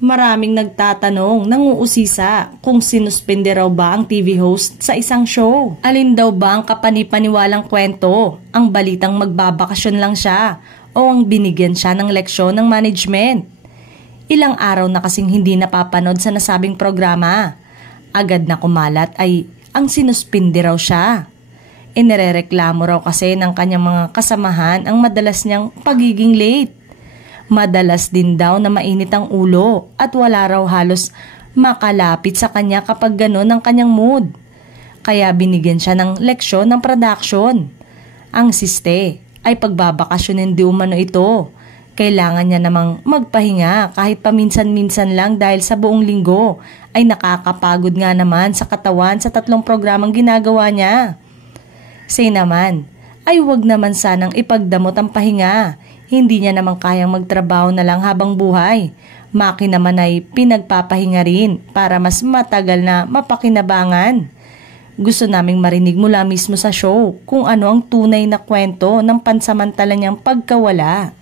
Maraming nagtatanong, nanguusisa kung sinuspende raw ba ang TV host sa isang show. Alin daw ba ang kapanipaniwalang kwento? Ang balitang magbabakasyon lang siya o ang binigyan siya ng leksyon ng management? Ilang araw na kasing hindi napapanood sa nasabing programa. Agad na kumalat ay ang sinuspende raw siya. Inirereklamo raw kasi ng kanyang mga kasamahan ang madalas niyang pagiging late. Madalas din daw na mainit ang ulo at wala raw halos makalapit sa kanya kapag gano'n ang kanyang mood. Kaya binigyan siya ng leksyon ng production. Ang siste ay pagbabakasyonin di umano ito. Kailangan niya namang magpahinga kahit paminsan-minsan lang dahil sa buong linggo ay nakakapagod nga naman sa katawan sa 3 programang ginagawa niya. Say naman, ay wag naman sanang ipagdamot ang pahinga. Hindi niya naman kayang magtrabaho na lang habang buhay. Maki naman ay pinagpapahinga rin para mas matagal na mapakinabangan. Gusto naming marinig mula mismo sa show kung ano ang tunay na kwento ng pansamantala niyang pagkawala.